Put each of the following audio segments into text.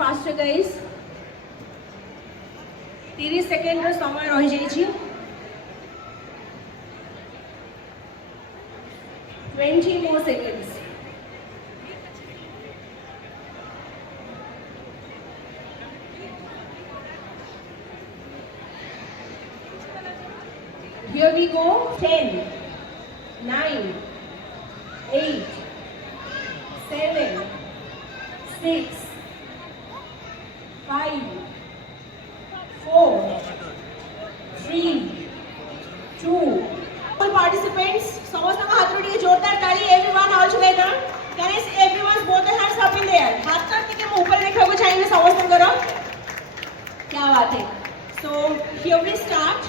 Fast guys 30 second row समय रही जाइए 20 more seconds. Here we go. 10, 9, 8, 7, 6, 5, 4, 3, 2. All participants, समस्त का हाथ जोड़िए जोरदार ताली. Everyone all together. Can I see everyone's both the hands up in the air? हाथ तक के ऊपर देखने को चाहिए समस्त करो. क्या बात है? So here we start.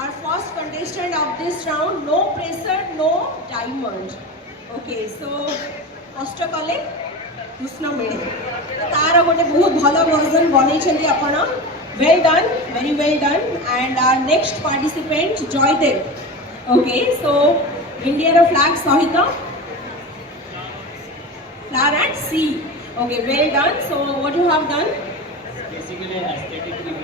Our first contestant of this round, no pressure, no diamond. Okay, so first कले कृष्ण मिले. तार गोटे बहुत भल वर्जन बनई आपण. Well done, very well done. And our next participant, Joydev. Okay, so India ro flag सहित Flower and C. Okay, well done. So what you have done? Basically aesthetically